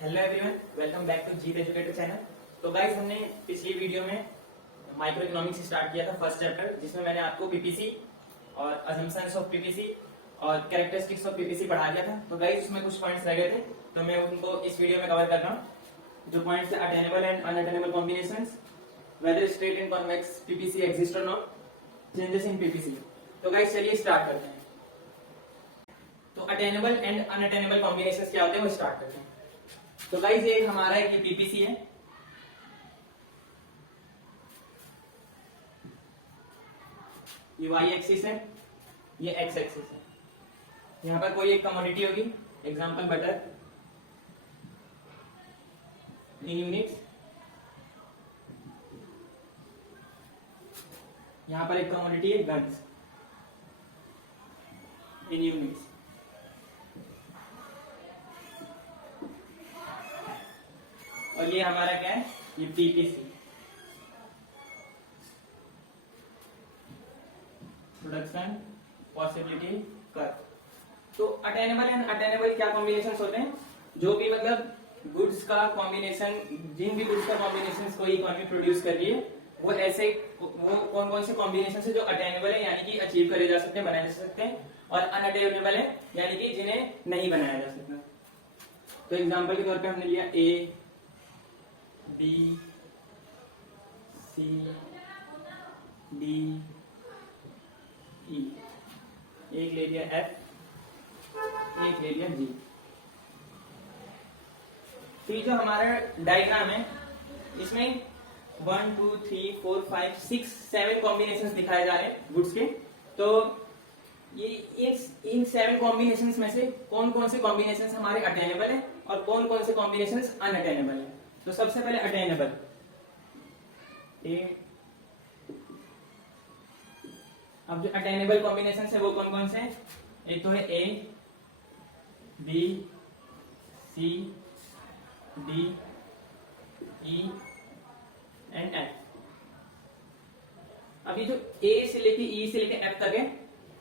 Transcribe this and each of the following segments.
Hello everyone, welcome back to Jeet educator channel. तो guys, हमने पिछली वीडियो में माइक्रो इकोनॉमिक्स स्टार्ट किया था फर्स्ट चैप्टर, जिसमें मैंने आपको पीपीसी और अजम्पशंस ऑफ पीपीसी और कैरेक्टरिस्टिक्स ऑफ पीपीसी पढ़ा दिया था। तो गाइस, उसमें कुछ पॉइंट्स रह गए थे, तो मैं उनको इस वीडियो में कवर कर रहा हूँ। जो पॉइंट्स है attainable and unattainable combinations, whether straight and convex PPC exist और नॉट, चेंजेस इन पीपीसी। तो गाइस चलिए स्टार्ट करते हैं। तो अटेनेबल एंड अनअटेनेबल कॉम्बिनेशंस क्या होते हैं वो स्टार्ट करते हैं। तो गाइस, ये हमारा एक ये पीपीसी है, ये वाई एक्सिस है, ये एक्स एक्सिस है। यहाँ पर कोई एक कमोडिटी होगी, एग्जांपल बटर इन यूनिट्स। यहाँ पर एक कमोडिटी है गन्स इन यूनिट्स। और ये हमारा क्या है, ये पीपीसी, प्रोडक्शन पॉसिबिलिटी कर्व। तो अटेनेबल एंड अटेनेबल क्या कॉम्बिनेशन होते हैं? जो भी मतलब गुड्स का कॉम्बिनेशन, जिन भी गुड्स का कॉम्बिनेशन कोई इकोनॉमी प्रोड्यूस कर रही है, वो ऐसे वो कौन कौन से कॉम्बिनेशन है जो अटेनेबल है, यानी कि अचीव करे जा सकते हैं, बनाए जा सकते हैं, और अनअटेनेबल है यानी कि जिन्हें नहीं बनाया जा सकता। तो एग्जाम्पल के तौर पे हमने लिया ए बी सी डी ई, एक ले लिया एफ, एक ले लिया जी। तो ये जो हमारा डायग्राम है, इसमें 1 2 3 4 5 6 7 कॉम्बिनेशंस दिखाए जा रहे हैं गुड्स के। तो ये इन 7 कॉम्बिनेशंस में से कौन कौन से कॉम्बिनेशंस हमारे अटेनेबल है और कौन कौन से कॉम्बिनेशंस अनअटेनेबल है। तो सबसे पहले अटेनेबल, अब जो अटेनेबल कॉम्बिनेशन है वो कौन कौन से हैं? एक तो है A B C D E and F. अभी जो ए से लेके ई से लेके एफ तक है,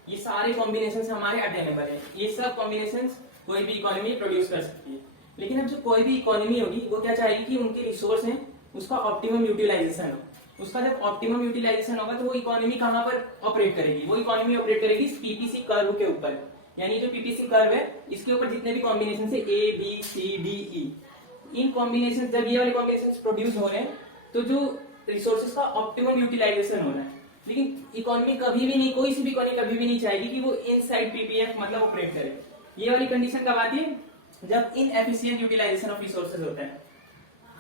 ये सारे कॉम्बिनेशंस हमारे अटेनेबल है। ये सब कॉम्बिनेशंस कोई भी इकोनॉमी प्रोड्यूस कर सकती है। लेकिन अब जो कोई भी इकोनॉमी होगी वो क्या चाहेगी कि उनके रिसोर्स हैं उसका ऑप्टिमम यूटिलाइजेशन हो। उसका जब ऑप्टिमम यूटिलाइजेशन होगा तो वो इकोनॉमी कहां पर ऑपरेट करेगी? वो इकोनॉमी ऑपरेट करेगी पीपीसी कर्व के ऊपर। यानी जो पीपीसी कर्व है, इसके ऊपर जितने भी कॉम्बिनेशन है A B C D E, इन कॉम्बिनेशन, जब ये वाले कॉम्बिनेशन प्रोड्यूस हो रहे हैं तो जो रिसोर्सेज का ऑप्टिमम यूटिलाइजेशन हो रहा है। लेकिन इकोनॉमी कभी भी नहीं, कोई सी भी इकोनॉमी कभी भी नहीं चाहेगी कि वो इनसाइड पीपीएफ मतलब ऑपरेट करे। ये वाली कंडीशन कब आती है? जब इनएफिशिएंट यूटिलाइजेशन ऑफ रिसोर्सेज होता है।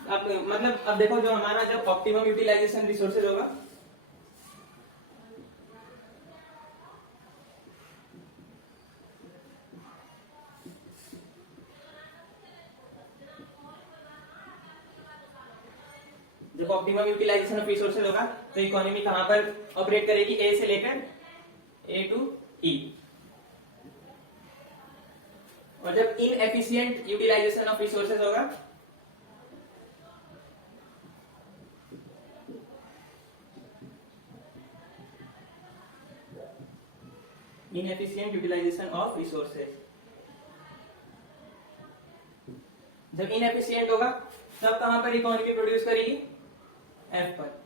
अब मतलब अब देखो, जो हमारा जब ऑप्टिमम यूटिलाइजेशन रिसोर्सेज होगा, जब ऑप्टिमम यूटिलाइजेशन ऑफ रिसोर्सेज होगा तो इकोनॉमी कहां पर ऑपरेट करेगी? ए से लेकर ए टू ई। और जब इनएफिशिएंट यूटिलाइजेशन ऑफ रिसोर्सेज होगा, इनएफिशिएंट यूटिलाइजेशन ऑफ रिसोर्सेज, जब इनएफिशिएंट होगा तब कहां पर इकोनॉमी प्रोड्यूस करेगी? एफ पर।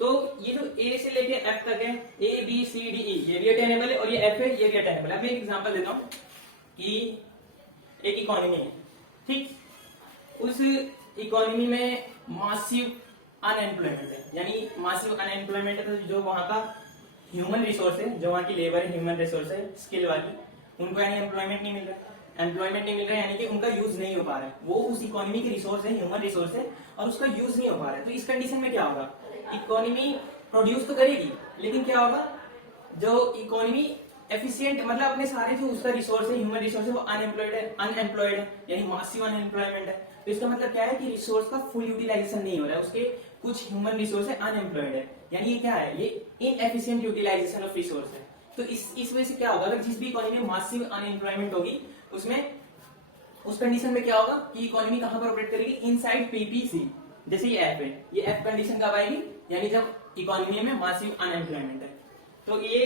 तो ये जो ए से लेके एफ तक है, ए बी सी डी ई, ये भी अटेनेबल है, और ये एफ है, ये भी अटेनेबल है। अब एक एग्जांपल देता हूं कि एक इकोनॉमी है, ठीक, उस इकोनॉमी में मासिव अनएम्प्लॉयमेंट है, यानी मासिव अनएम्प्लॉयमेंट है। तो जो वहां का ह्यूमन रिसोर्स है, जो वहां की लेबर है, ह्यूमन रिसोर्स है स्किल वाली, उनको यानी एम्प्लॉयमेंट नहीं मिल रहा। एम्प्लॉयमेंट नहीं मिल रहा है यानी कि उनका यूज नहीं हो पा रहा है। वो उस इकोनॉमी के रिसोर्स है, ह्यूमन रिसोर्स है, और उसका यूज नहीं हो पा रहा है। तो इस कंडीशन में क्या होगा? इकोनॉमी प्रोड्यूस तो करेगी, लेकिन क्या होगा, जो इकोनॉमी एफिशिएंट मतलब अपने सारे जो उसका रिसोर्स है, ह्यूमन रिसोर्स है, वो अनएम्प्लॉयड है, यानी मासिव अनएम्प्लॉयमेंट है। तो इसका मतलब क्या है कि रिसोर्स का फुल यूटिलाइजेशन नहीं हो रहा है, उसके कुछ ह्यूमन रिसोर्स है अनएम्प्लॉयड है, यानी ये क्या है? ये इनएफिशिएंट यूटिलाइजेशन ऑफ रिसोर्स है। तो इस वजह से क्या होगा, अगर जिस भी इकोनॉमी में मासिव अनएम्प्लॉयमेंट होगी, उसमें उस कंडीशन में क्या होगा कि इकोनॉमी कहां पर ऑपरेट करेगी? Inside PPC. जैसे ये एफ है, ये एफ कंडीशन कब आएगी? यानी जब इकोनॉमी में मासिव अनएम्प्लॉयमेंट है। तो ये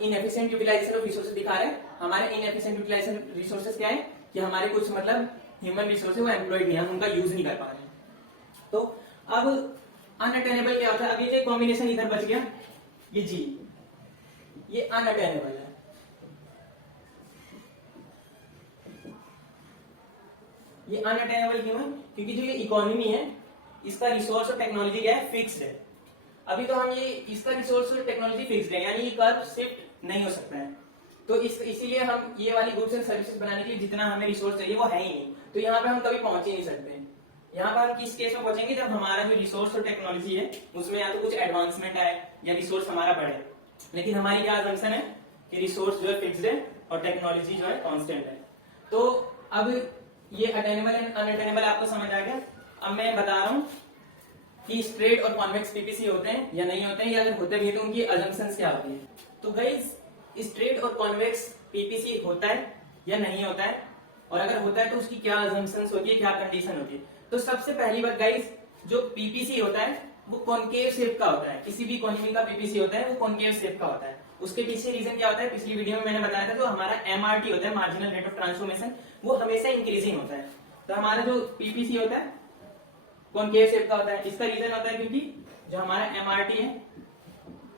इनएफिशिएंट यूटिलाइजेशन ऑफ रिसोर्सेज दिखा रहे हैं। हमारे इनएफिशिएंट यूटिलाइजेशन रिसोर्सेज क्या है कि हमारे कुछ मतलब ह्यूमन रिसोर्स है वो एम्प्लॉयड नहीं है, हम उनका यूज नहीं कर पा रहे हैं। तो अब अनअटेनेबल क्या होता है? अब ये जो कॉम्बिनेशन इधर बच गया, ये जी, ये अनअटेनेबल है। ये अनअटेनेबल क्यों है? क्योंकि जो ये इकोनॉमी है इसका रिसोर्स और टेक्नोलॉजी क्या है? फिक्स्ड है। अभी तो हम ये इसका रिसोर्स और टेक्नोलॉजी फिक्स्ड है, यानी ये कर्व शिफ्ट नहीं हो सकता है। तो इसीलिए हम ये वाली गुड्स एंड सर्विसेज बनाने के लिए जितना हमें रिसोर्स चाहिए वो है ही नहीं, तो यहाँ पे हम कभी पहुंच ही नहीं सकते। यहाँ पर हम किस केस में पहुंचेंगे? जब हमारा जो रिसोर्स और टेक्नोलॉजी है उसमें या तो कुछ एडवांसमेंट आए या रिसोर्स हमारा बढ़े। लेकिन हमारी क्या असम्पशन है कि रिसोर्स जो है फिक्स्ड है और टेक्नोलॉजी जो है कांस्टेंट है। तो अब ये अटेनेबल एंड अनअटेनेबल आपको समझ आ गया। अब मैं बता रहा हूं कि स्ट्रेट और कॉन्वेक्स पीपीसी होते हैं या नहीं होते हैं, या अगर होते भी तो उनकी असम्पशंस क्या होती है। तो गाइस स्ट्रेट और कॉन्वेक्स पीपीसी होता है या नहीं होता है, और अगर होता है तो उसकी क्या असम्पशंस होती है, क्या कंडीशन होती है। तो सबसे पहली बात गाइस, जो पीपीसी होता है वो कॉनकेव शेप का होता है। किसी भी इकोनॉमी का पीपीसी होता है वो कॉनकेव शेप का होता है। उसके पीछे रीजन क्या होता है? पिछली वीडियो में मैंने बताया था, जो हमारा एमआरटी होता है, मार्जिनल रेट ऑफ ट्रांसफॉर्मेशन, वो हमेशा इंक्रीजिंग होता है। तो हमारा जो पीपीसी होता है कॉनकेव शेप का होता है। इसका रीजन होता है क्योंकि जो हमारा एमआरटी है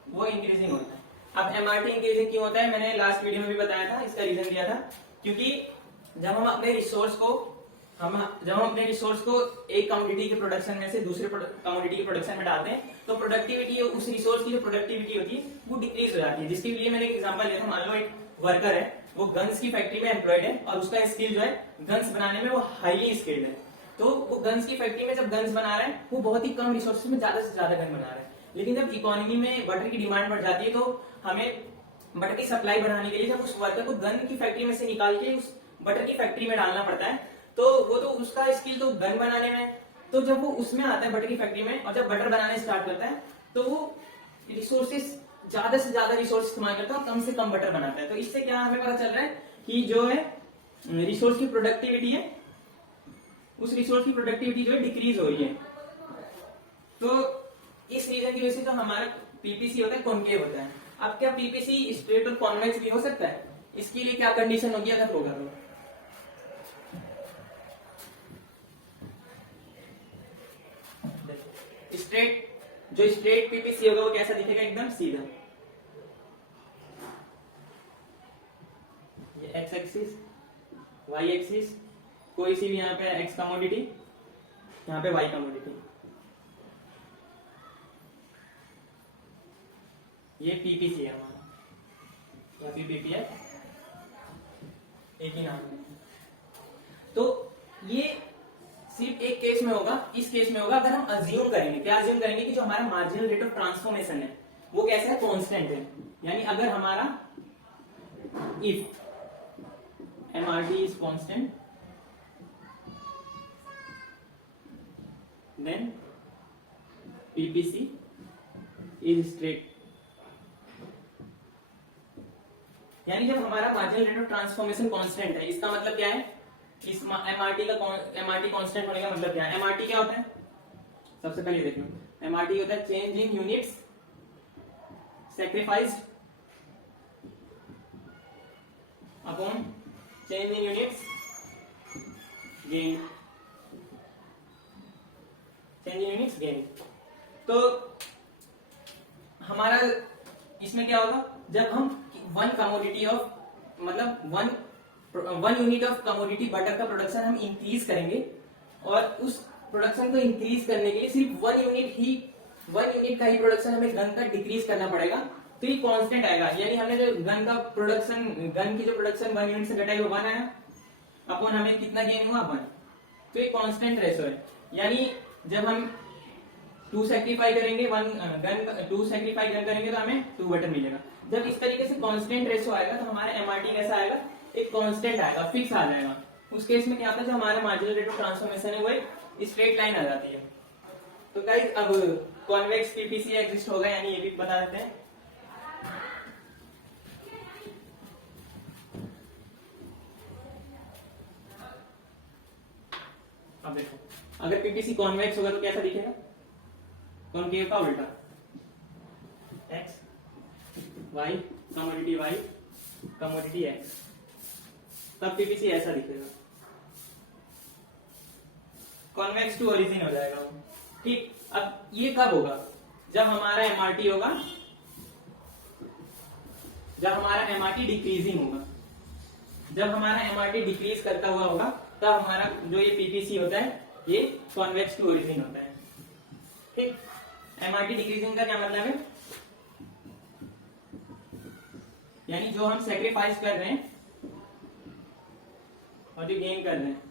वो इंक्रीजिंग होता है। अब एमआरटी इंक्रीजिंग क्यों होता है? मैंने लास्ट वीडियो में भी बताया था, इसका रीजन दिया था। क्योंकि जब हम अपने रिसोर्स को एक कमोडिटी के प्रोडक्शन में से दूसरे कमोडिटी के प्रोडक्शन में डालते हैं, तो प्रोडक्टिविटी, उस रिसोर्स की जो प्रोडक्टिविटी होती है वो डिक्रीज हो जाती है। जिसके लिए मैंने एक एग्जांपल लिया था, मान लो एक वर्कर है, वो गन्स की फैक्ट्री में एम्प्लॉयड है और उसका स्किल जो है गन्स बनाने में वो हाईली स्किल्ड है। तो वो गन्स की फैक्ट्री में जब गन्स बना रहा है वो बहुत ही कम रिसोर्सेज में ज्यादा से ज्यादा गन बना रहा है। लेकिन जब इकोनॉमी में बटर की डिमांड बढ़ जाती है तो हमें बटर की सप्लाई बढ़ाने के लिए जब उस वर्कर को गन की फैक्ट्री में से निकाल के उस बटर की फैक्ट्री में डालना पड़ता है, तो वो तो उसका स्किल तो गन बनाने में, तो जब वो उसमें आता है बटर की फैक्ट्री में और जब बटर बनाने स्टार्ट करता है तो वो रिसोर्सेज, ज्यादा से ज्यादा रिसोर्स इस्तेमाल करता है और कम से कम बटर बनाता है। तो इससे क्या हमें पता चल रहा है कि जो है रिसोर्स की प्रोडक्टिविटी है, उस रिसोर्स की प्रोडक्टिविटी जो है डिक्रीज हो रही है। तो इस रीजन की वजह से जो हमारा पीपीसी होता है कॉनकेव होता है। अब क्या पीपीसी स्ट्रेट और कॉन्वेक्स भी हो सकता है? इसके लिए क्या कंडीशन होगी अगर होगा तो? स्ट्रेट पीपीसी होगा वो कैसा दिखेगा? एकदम सीधा। ये एक्स एक्सिस, वाई एक्सिस, कोई सी भी यहाँ पे एक्स कमोडिटी, यहाँ पे वाई कमोडिटी, ये पीपीसी है हमारा, या फिर पीपीएफ, एक ही नाम है। तो ये सिर्फ एक केस में होगा, इस केस में होगा अगर हम अज्यूम करेंगे। क्या अज्यूम करेंगे? कि जो हमारा मार्जिनल रेट ऑफ ट्रांसफॉर्मेशन है वो कैसा है? कांस्टेंट है। यानी अगर हमारा if MRT is constant then PPC is straight. यानी जब हमारा marginal rate of transformation constant है, इसका मतलब क्या है? इस एमआरटी कांस्टेंट होने का मतलब क्या है? एमआरटी क्या होता है? सबसे पहले देखो, एमआरटी होता है change in units sacrificed upon change in units gain, change in units gain. तो हमारा इसमें क्या होगा? जब हम वन कमोडिटी ऑफ, मतलब one unit of commodity butter का प्रोडक्शन हम इंक्रीज करेंगे, और उस प्रोडक्शन को इंक्रीज करने के लिए सिर्फ वन यूनिट का ही प्रोडक्शन हमें गन का डिक्रीज करना पड़ेगा, तो ये कांस्टेंट आएगा। यानी हमने जो गन की जो प्रोडक्शन 1 यूनिट से घटाई वो 1 आया, अपन हमें कितना गेन हुआ? 1। तो ये कांस्टेंट रेशो है। यानी जब हम 2 सैक्रिफाई करेंगे गन करेंगे तो हमें 2 बटर मिलेगा। जब इस तरीके से कांस्टेंट रेशो आएगा तो हमारा एमआरटी कैसा आएगा? एक कांस्टेंट आएगा, फिक्स आ जाएगा। उस केस में क्या होता है? जो हमारा मार्जिनल रेट ऑफ ट्रांसफॉर्मेशन है वो एक स्ट्रेट लाइन आ जाती है। तो गाइस अब कॉन्वेक्स पीपीसी एग्जिस्ट होगा, यानी ये भी बता देते हैं। अब देखो, अगर पीपीसी कॉन्वेक्स होगा तो कैसा दिखेगा? कॉनकेव का उल्टा, एक्स वाई कमोडिटी एक्स, तब पीपीसी ऐसा दिखेगा। कॉन्वेक्स टू ओरिजिन हो जाएगा वो। ठीक, अब ये कब होगा? जब हमारा एमआरटी होगा, जब हमारा एमआरटी डिक्रीजिंग होगा। जब हमारा एमआरटी डिक्रीज करता हुआ होगा तब हमारा जो ये पीपीसी होता है ये कॉन्वेक्स टू ओरिजिन होता है। ठीक, एमआरटी डिक्रीजिंग का क्या मतलब है? यानी जो हम सेक्रीफाइस कर रहे हैं और जो गेन कर रहे हैं,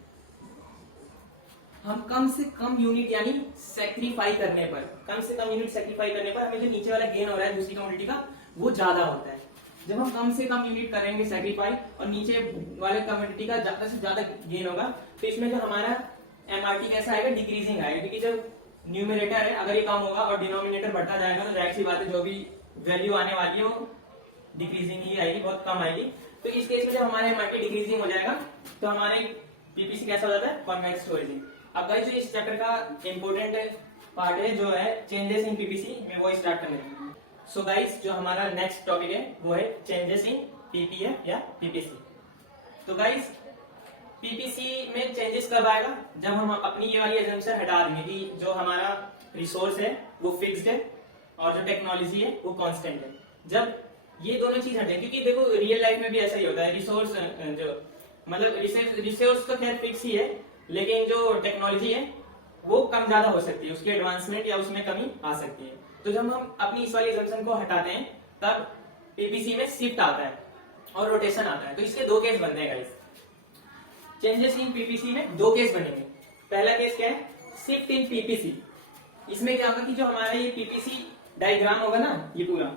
हम कम से कम यूनिट यानी सेक्रीफाई करने पर, कम से कम यूनिट सेक्रीफाई करने पर हमें जो नीचे वाला गेन हो रहा है दूसरी कमोडिटी का वो ज्यादा होता है। जब हम कम से कम यूनिट करेंगे सेक्रीफाई और नीचे वाले कमोडिटी का ज्यादा से ज्यादा गेन होगा तो इसमें जो हमारा एमआरटी कैसा आएगा? डिक्रीजिंग आएगा, क्योंकि जब न्यूमरेटर है अगर ये कम होगा और डिनोमिनेटर बढ़ता जाएगा तो जाहिर सी बात है जो भी वैल्यू आने वाली है वो डिक्रीजिंग ही आएगी, बहुत कम आएगी। तो इस केस में जब हमारा एमआरटी डिक्रीजिंग हो जाएगा तो हमारे पीपीसी कैसा हो जाता है? Convex to origin. अब गाइस जो इस चैप्टर का इंपॉर्टेंट पार्ट है जो है चेंजेस इन पीपीसी, मैं वो स्टार्ट करने लगा। सो गाइस जो हमारा नेक्स्ट टॉपिक है वो है चेंजेस इन पीपीएफ या पीपीसी। तो गाइस पीपीसी में चेंजेस कब आएगा? जब हम अपनी ये वाली एजम्पशन हटा देंगे कि जो हमारा रिसोर्स है वो फिक्स्ड है और जो टेक्नोलॉजी है वो कांस्टेंट है। जब ये दोनों चीज हटे, क्योंकि देखो रियल लाइफ में भी ऐसा ही होता है, रिसोर्स जो मतलब रिसोर्स तो खैर फिक्स ही है, लेकिन जो टेक्नोलॉजी है वो कम ज्यादा हो सकती है, उसकी एडवांसमेंट या उसमें कमी आ सकती है। तो जब हम अपनी इस वाली एजम्पशन को हटाते हैं तब पीपीसी में शिफ्ट आता है और रोटेशन आता है। तो इसके दो केस बनते हैं गाइस। चेंजेस इन पीपीसी में दो केस बनेंगे। पहला केस क्या है? Shift in PPC. इसमें क्या होगा कि जो हमारा ये पीपीसी डायग्राम होगा ना, ये पूरा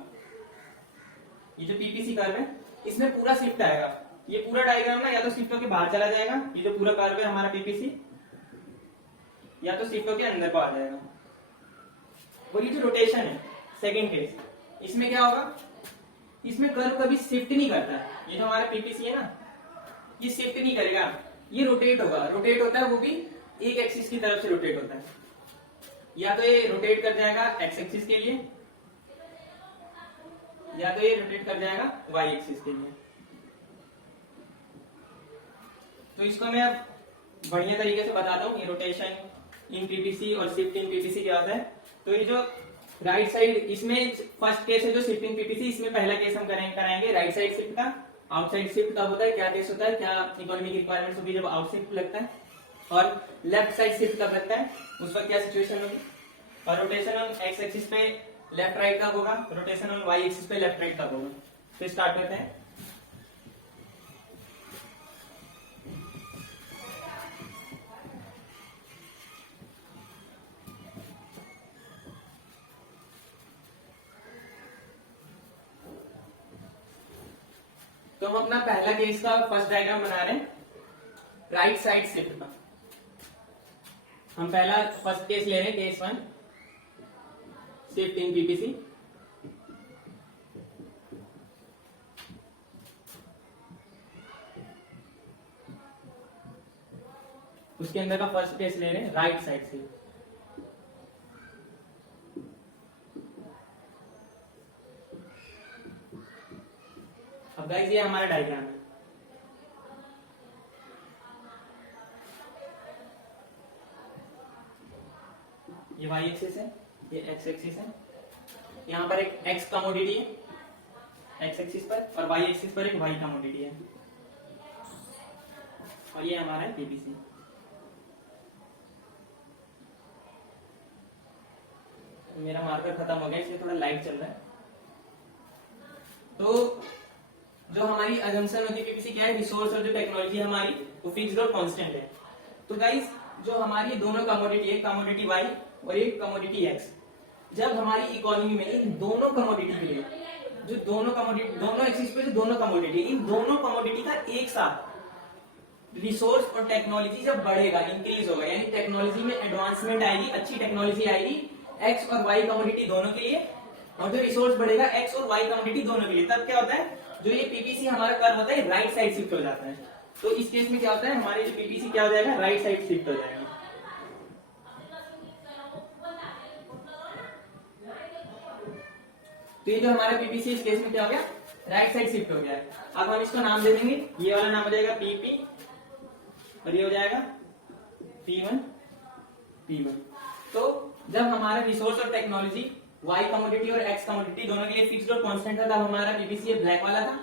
ये जो पीपीसी कर्व है इसमें पूरा शिफ्ट आएगा। ये पूरा डायग्राम ना या तो शिफ्ट होकर बाहर चला जाएगा, ये जो पूरा कर्व है हमारा पीपीसी, या तो शिफ्ट होकर अंदर को आ जाएगा। और ये जो रोटेशन है सेकंड केस, इसमें क्या होगा? इसमें कर्व कभी शिफ्ट नहीं करता है। ये जो हमारा पीपीसी है ना ये शिफ्ट नहीं करेगा, ये रोटेट होगा। रोटेट होता है वो भी एक एक्सिस की तरफ से रोटेट होता है, या तो ये रोटेट कर जाएगा एक्स एक्सिस के लिए या तो ये रोटेट कर जाएगा वाई एक्सिस के लिए। तो इसको मैं अब बढ़िया तरीके से बताता हूँ। ये रोटेशन इन पीपीसी और शिफ्ट इन पीपीसी क्या होता है। तो ये जो राइट साइड, इसमें फर्स्ट केस है जो शिफ्ट इन पीपीसी, इसमें पहला केस हम कराएंगे राइट साइड शिफ्ट का। आउटसाइड शिफ्ट कब होता है, क्या केस होता है, क्या इकोनॉमिक रिक्वायरमेंट्स होगी जब आउट शिफ्ट लगता है, और लेफ्ट साइड शिफ्ट कब लगता है उस वक्त क्या सिचुएशन होगी। और रोटेशन ऑन एक्स एक्सिस पे लेफ्ट राइट कब होगा, रोटेशन ऑन वाई एक्सिस पे लेफ्ट राइट कब होगा। तो स्टार्ट करते हैं। तो हम अपना पहला केस का फर्स्ट डायग्राम बना रहे हैं राइट साइड शिफ्ट का। हम पहला फर्स्ट केस ले रहे हैं, केस 1 शिफ्ट इन पीपीसी। उसके अंदर का फर्स्ट केस ले रहे हैं राइट साइड शिफ्ट। अब गाइस ये हमारा डायग्राम है। ये वाई एक्सिस है, ये एक्स एक्सिस है, यहाँ पर एक एक्स कमोडिटी है एक्स एक्सिस पर और वाई एक्सिस पर एक वाई कमोडिटी है, और ये हमारा है पीपीसी। मेरा मार्कर खत्म हो गया इसलिए थोड़ा लाइट चल रहा है। तो जो हमारी अजम्पशन होती है पीपीसी क्या है, रिसोर्स और जो टेक्नोलॉजी हमारी वो फिक्स्ड और कांस्टेंट है। तो गाइस जो हमारी दोनों कमोडिटी है, कमोडिटी वाई और एक कमोडिटी एक्स, जब हमारी इकोनॉमी में इन दोनों कमोडिटी के लिए जो दोनों एक्सिस पे जो दोनों कमोडिटी, इन दोनों कमोडिटी का एक साथ रिसोर्स और टेक्नोलॉजी जब बढ़ेगा, इंक्रीज होगा, यानी टेक्नोलॉजी में एडवांसमेंट आएगी, अच्छी टेक्नोलॉजी आएगी एक्स और वाई कमोडिटी दोनों के लिए, और जो रिसोर्स बढ़ेगा एक्स और वाई कमोडिटी दोनों के लिए, तब क्या होता है जो ये पीपीसी हमारा कर्व होता है राइट साइड शिफ्ट हो जाता है। तो इस केस में क्या होता है, हमारे जो पीपीसी क्या हो जाएगा, राइट साइड शिफ्ट हो जाएगा। तो ये जो हमारा पीपीसी इस केस में क्या हो गया, राइट साइड शिफ्ट हो गया है। अब हम इसको नाम दे देंगे, ये वाला नाम हो जाएगा पीपी और ये हो जाएगा P1 P1। तो जब हमारा रिसोर्स और टेक्नोलॉजी Y कमोडिटी और X कमोडिटी दोनों के लिए फिक्स्ड और कांस्टेंट था, तब हमारा पीपीसी ब्लैक वाला था।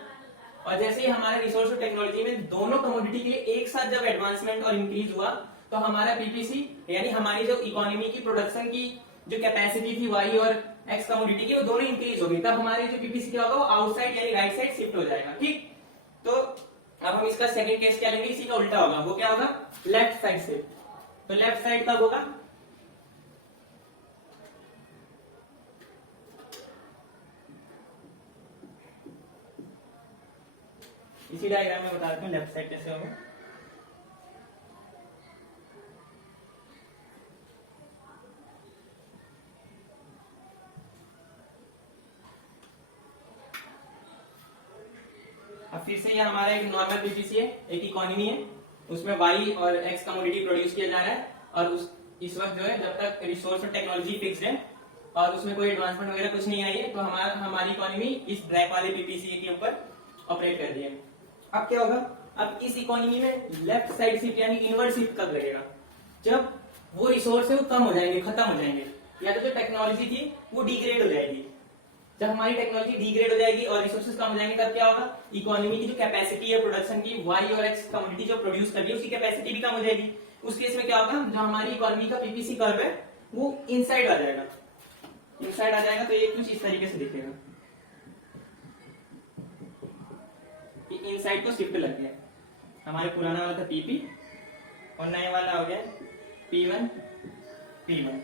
और जैसे ही हमारा रिसोर्स और टेक्नोलॉजी में दोनों कमोडिटी के लिए एक साथ जब एडवांसमेंट और इंक्रीज हुआ, तो हमारा पीपीसी यानी हमारी जो इकोनॉमी की प्रोडक्शन की जो कैपेसिटी थी वाई और एक्स कमोडिटी की, वो दोनों इंक्रीज हो गई। तब हमारे जो पीपीसी क्या होगा, वो आउटसाइड यानी राइट साइड शिफ्ट हो जाएगा। ठीक, तो अब हम इसका सेकंड केस क्या लेंगे, इसी का उल्टा होगा। वो क्या होगा, लेफ्ट साइड से। तो लेफ्ट साइड कब होगा, इसी डायग्राम में बता देता हूँ लेफ्ट साइड कैसे होगा। अब फिर से ये हमारा एक नॉर्मल पीपीसी है, एक इकोनॉमी है, उसमें वाई और एक्स कमोडिटी प्रोड्यूस किया जा रहा है। और इस वक्त जो है, जब तक रिसोर्स और टेक्नोलॉजी फिक्स्ड है और उसमें कोई एडवांसमेंट वगैरह कुछ नहीं आई है, तो हमारी इकोनॉमी इस ब्लैक वाले पीपीसी के ऊपर ऑपरेट कर रही है। अब क्या होगा, अब इस इकोनॉमी में लेफ्ट साइड शिफ्ट यानी इनवर्ड शिफ्ट कब लगेगा, जब वो रिसोर्स है वो कम हो जाएंगे, खत्म हो जाएंगे, या तो जो टेक्नोलॉजी थी वो डिग्रेड हो जाएगी। जब हमारी टेक्नोलॉजी डिग्रेड हो जाएगी और रिसोर्सेज कम हो जाएंगे, तब क्या होगा, इकोनॉमी की जो कैपेसिटी है प्रोडक्शन की, वाई और एक्स कम्युनिटी जो प्रोड्यूस कर रही है उसकी कैपेसिटी भी कम हो जाएगी। उस केस में क्या होगा, जो हमारी इकोनॉमी का पीपीसी कर्व है वो इनसाइड आ जाएगा। इनसाइड आ जाएगा तो ये कुछ इस तरीके से दिखेगा कि इनसाइड को शिफ्ट लग गया। हमारे पुराना वाला था पीपी और नया वाला हो गया P1 P1।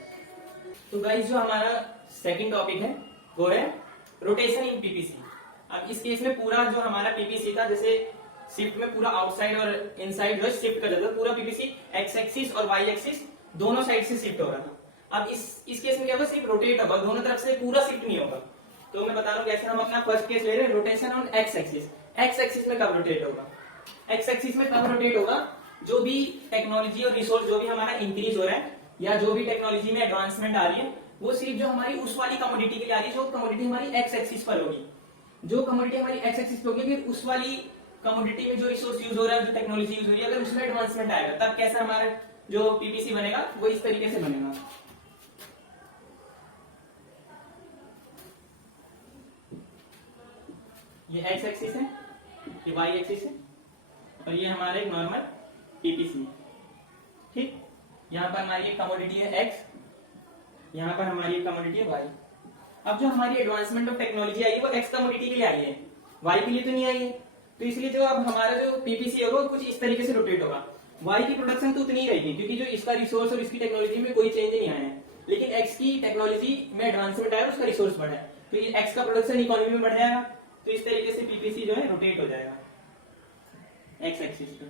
तो गाइस जो हमारा सेकंड टॉपिक है वो है रोटेशन इन पीपीसी। अब इस केस में पूरा जो हमारा पीपीसी था, जैसे शिफ्ट में पूरा आउटसाइड और इनसाइड जो शिफ्ट कर देता था, पूरा पीपीसी एक्स एक्सिस और वाई एक्सिस दोनों साइड से शिफ्ट हो रहा था। अब इस केस में क्या होगा, सिर्फ रोटेट होगा, दोनों तरफ से पूरा शिफ्ट नहीं होगा। तो मैं बता रहा हूँ कैसे। हम अपना फर्स्ट केस ले रहे हैं, rotation on x axis. X axis में कब रोटेट होगा, एक्स एक्सिस में कब रोटेट होगा, जो भी टेक्नोलॉजी और रिसोर्स जो भी हमारा इंक्रीज हो रहा है या जो भी टेक्नोलॉजी में एडवांसमेंट आ रही है, वो सिर्फ जो हमारी उस वाली कमोडिटी के लिए आ रही है, जो कमोडिटी हमारी एक्स एक्सिस पर होगी। जो कमोडिटी हमारी एक्स एक्सिस पे होगी, फिर उस वाली कमोडिटी में जो रिसोर्स यूज हो रहा है, जो टेक्नोलॉजी यूज हो रही है, अगर उसमें एडवांसमेंट आएगा, तब कैसा हमारा जो पीपीसी बनेगा वो इस तरीके से बनेगा। ये एक्स एक्सिस है, ये वाई एक्सिस है, और ये हमारा एक नॉर्मल पीपीसी। ठीक, यहाँ पर हमारी एक कमोडिटी है एक्स, यहाँ पर हमारी एक कमोडिटी है वाई। अब जो हमारी एडवांसमेंट ऑफ टेक्नोलॉजी आई है वो एक्स कमोडिटी के लिए आई है, वाई के लिए तो नहीं आई है। तो इसलिए जो अब हमारा जो पीपीसी होगा वो कुछ इस तरीके से रोटेट होगा। वाई की प्रोडक्शन तो उतनी ही रहेगी, क्योंकि जो इसका रिसोर्स और इसकी टेक्नोलॉजी में कोई चेंज नहीं आया है, लेकिन एक्स की टेक्नोलॉजी में एडवांसमेंट आया, उसका रिसोर्स बढ़ा है, तो ये एक्स का प्रोडक्शन इकोनॉमी में बढ़ जाएगा। तो इस तरीके से पीपीसी जो है रोटेट हो जाएगा एक्स एक्सिस पे,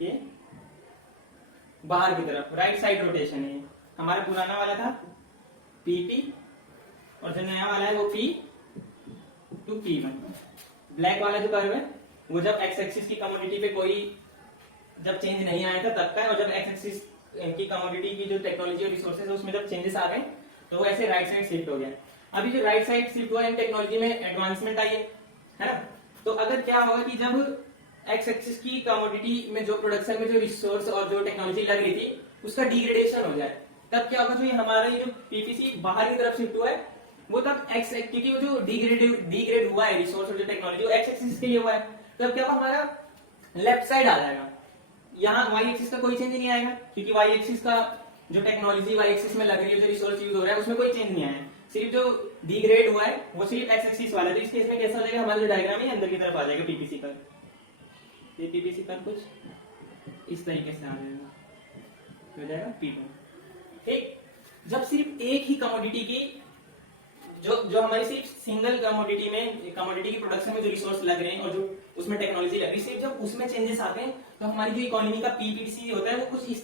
ये बाहर की तरफ राइट साइड रोटेशन है। हमारा पुराना वाला था पीपी और जो नया वाला है वो P टू P1। ब्लैक वाला जो कर्व है वो जब एक्स एक्सिस की कमोडिटी पे कोई जब चेंज नहीं आया था तब का है, और जब एक्स एक्सिस की कमोडिटी की जो टेक्नोलॉजी और रिसोर्सेज है उसमें जब चेंजेस आ गए तो वो ऐसे राइट साइड शिफ्ट हो गया। अभी जो राइट साइड शिफ्ट हुआ इन टेक्नोलॉजी में एडवांसमेंट आई है ना, तो अगर क्या होगा कि जब एक्स एक्सिस की कमोडिटी में जो प्रोडक्शन में जो रिसोर्स और जो टेक्नोलॉजी लग रही थी उसका डिग्रेडेशन हो जाए, तब क्या होगा, जो ये हमारा ये जो पीपीसी बाहर की तरफ शिफ्ट हुआ है वो तब एक्स, क्योंकि वो जो डिग्रेड हुआ है रिसोर्स और जो टेक्नोलॉजी वो एक्स एक्सिस के लिए हुआ है, तब क्या होगा, हमारा लेफ्ट साइड आ जाएगा। यहाँ वाई एक्सिस का कोई चेंज नहीं आएगा, क्योंकि वाई एक्सिस का जो टेक्नोलॉजी वाई एक्सिस में लग रही है, जो रिसोर्स यूज हो रहा है उसमें कोई चेंज नहीं आया है, सिर्फ जो डिग्रेड हुआ है वो सिर्फ एक्स एक्सिस वाला है। तो इस केस में कैसा हो जाएगा, हमारा जो डायग्राम है अंदर की तरफ आ जाएगा पीपीसी का। ये पीपीसी का कुछ इस तरीके से आ जाएगा, हो जाएगा P1। ठीक, जब सिर्फ एक ही कमोडिटी की जो हमारी सिर्फ सिंगल कमोडिटी में कमोडिटी की प्रोडक्शन में जो रिसोर्स लग रहे हैं और जो उसमें टेक्नोलॉजी लग रही है, सिर्फ जब उसमें चेंजेस आते हैं तो हमारी जो इकोनॉमी का पीपीसी होता है वो कुछ इस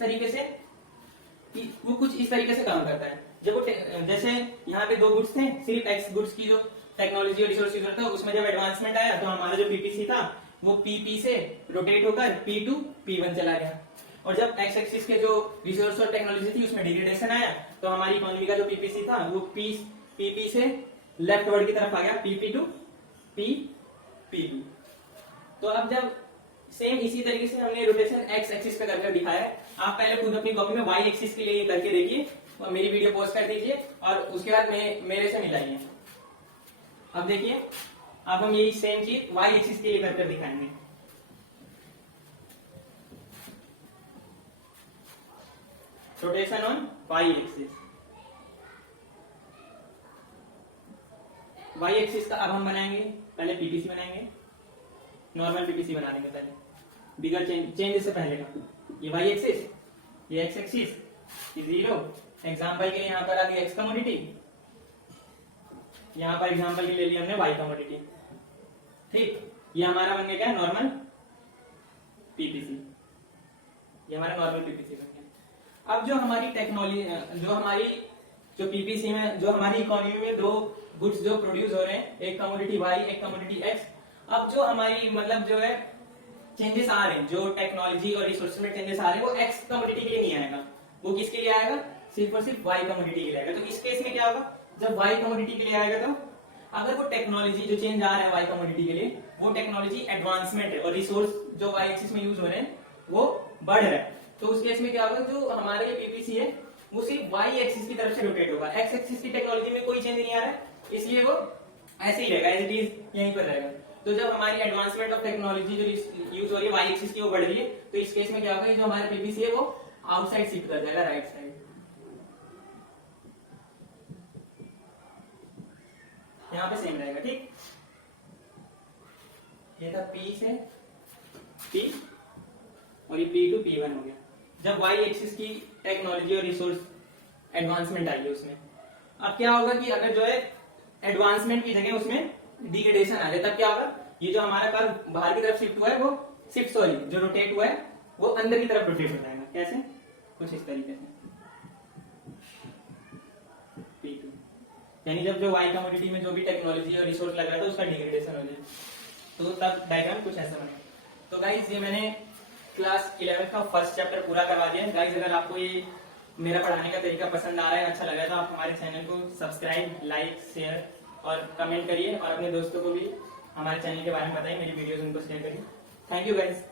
तरीके से काम करता है। जब वो जैसे यहाँ पे दो गुड्स थे, सिर्फ एक्स गुड्स की जो टेक्नोलॉजी और रिसोर्स यूज था उसमें जब एडवांसमेंट आया तो हमारा जो पीपीसी था वो पीपी से रोटेट होकर P टू P1 चला गया, और जब एक्स एक्सिस के जो रिसोर्स और टेक्नोलॉजी थी उसमें डिग्रेडेशन आया तो हमारी इकोनॉमी का जो पीपीसी था वो पीपी से लेफ्ट वर्ड की तरफ आ गया, PP टू P2। तो अब जब सेम इसी तरीके से हमने रोटेशन एक्स एक्सिस पे करके दिखाया है। आप पहले खुद अपनी कॉपी में वाई एक्सिस के लिए करके देखिए और मेरी वीडियो पॉज कर दीजिए और उसके बाद मेरे से मिलाइए। अब देखिए अब हम यही सेम चीज वाई एक्सिस के लिए करके दिखाएंगे। Rotation on Y axis, Y axis का अब हम बनाएंगे, पहले पीपीसी बनाएंगे, नॉर्मल पीपीसी बना देंगे पहले, बिगर चेंज से पहले का। ये वाई एक्सिस, ये एक्स एक्सिस, ये जीरो। एग्जांपल के लिए यहाँ पर आ गई एक्स कमोडिटी, यहाँ पर एग्जांपल के लिए लिया हमने वाई कमोडिटी। ठीक, ये हमारा बन गया क्या, नॉर्मल पीपीसी। ये हमारा नॉर्मल पीपीसी बन गया। अब जो हमारी टेक्नोलॉजी, जो पीपीसी में, जो हमारी इकोनॉमी में दो गुड्स जो प्रोड्यूस हो रहे हैं, एक कमोडिटी वाई, एक कमोडिटी एक्स। अब जो हमारी मतलब जो है चेंजेस आ रहे हैं, जो टेक्नोलॉजी और रिसोर्स में चेंजेस आ रहे हैं, वो एक्स कमोडिटी के लिए नहीं आएगा, वो किसके लिए आएगा, सिर्फ और सिर्फ वाई कमोडिटी के लिए आएगा। तो इस केस में क्या होगा, जब वाई कमोडिटी के लिए आएगा तो अगर वो टेक्नोलॉजी जो चेंज आ रहा है वाई कमोडिटी के लिए, वो टेक्नोलॉजी एडवांसमेंट है और रिसोर्स जो वाई एक्सिस में यूज हो रहे हैं वो बढ़ रहा है, तो उस केस में क्या होगा, जो हमारे पीपीसी है वो सिर्फ वाई एक्सिस की तरफ से रोटेट होगा। एक्स एक्सिस की टेक्नोलॉजी में कोई चेंज नहीं आ रहा है, इसलिए वो ऐसे ही रहेगा, एज इट इज यहीं पर रहेगा। तो जब हमारी एडवांसमेंट ऑफ टेक्नोलॉजी जो यूज हो रही है वाई एक्सिस की वो बढ़ रही है, तो इस केस में क्या होगा, जो हमारा पीपीसी है वो आउटसाइड शिफ्ट कर जाएगा, राइट साइड। यहाँ पे सेम रहेगा। ठीक, ये था P से P और ये P टू P1 हो गया। जब वाई एक्सिस की टेक्नोलॉजी और रिसोर्स एडवांसमेंट आई है उसमें, अब क्या होगा कि अगर जो है एडवांसमेंट की जगह उसमें डिग्रेडेशन आ जाए, तब क्या होगा, ये जो हमारा कर्व बाहर की तरफ शिफ्ट हुआ है वो जो रोटेट हुआ है वो अंदर की तरफ रोटेट हो जाएगा। कैसे, कुछ इस तरीके से P2, यानी जब जो वाई कमोडिटी में जो भी टेक्नोलॉजी और रिसोर्स लग रहा था उसका डिग्रेडेशन हो जाए, तो तब डायग्राम कुछ ऐसा बनेगा। तो गाइज ये मैंने क्लास 11 का फर्स्ट चैप्टर पूरा करवा दिया है। गाइज अगर आपको ये मेरा पढ़ाने का तरीका पसंद आ रहा है, अच्छा लगा है, तो आप हमारे चैनल को सब्सक्राइब, लाइक, शेयर और कमेंट करिए और अपने दोस्तों को भी हमारे चैनल के बारे में बताइए, मेरी वीडियोस उनको शेयर करिए। Thank you guys.